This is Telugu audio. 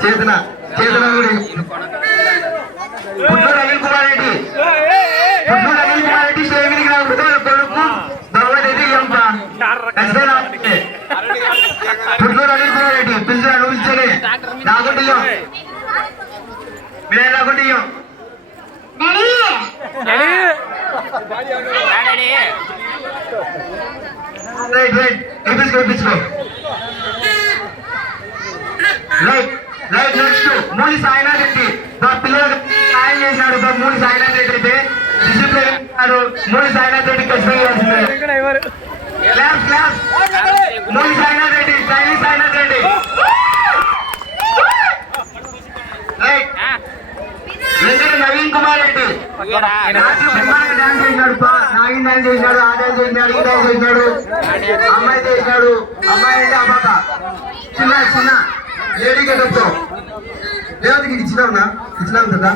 చేసిన చేసిన గుడి అనిల్ కుమార్ రెడ్డి. అనిల్ కుమార్ రెడ్డి కొడుకు భగవతి ఎంప అనిల్ కుమార్ రెడ్డి పిలిచి అనుభవించలే మీరే రైట్ రైట్. ఇప్పించుకో ఇప్పించుకో. Right right next Moodi Sainath Reddy. మా పిల్లలకు సాయం చేశాడు మా మూడి సాయినాథ్ రెడ్డి అయితే. డిసిప్లిన్ ఇచ్చాడు Moodi Sainath Reddy class class Moodi Sainath Reddy Sai Sainath Reddy. Right Venkata Naveen Kumar Reddy. Dance చేసినాడు పా. చేశాడు డాన్స్ చేసినాడు ఆ చేసినాడు ఈ చేసినాడు. అమ్మాయి చేసినాడు అమ్మాయి అంటే అబ్బాక చిన్న చిన్న. లేడీ గెటప్తో దేవతకి ఇచ్చినావునా? ఇచ్చినావు కదా?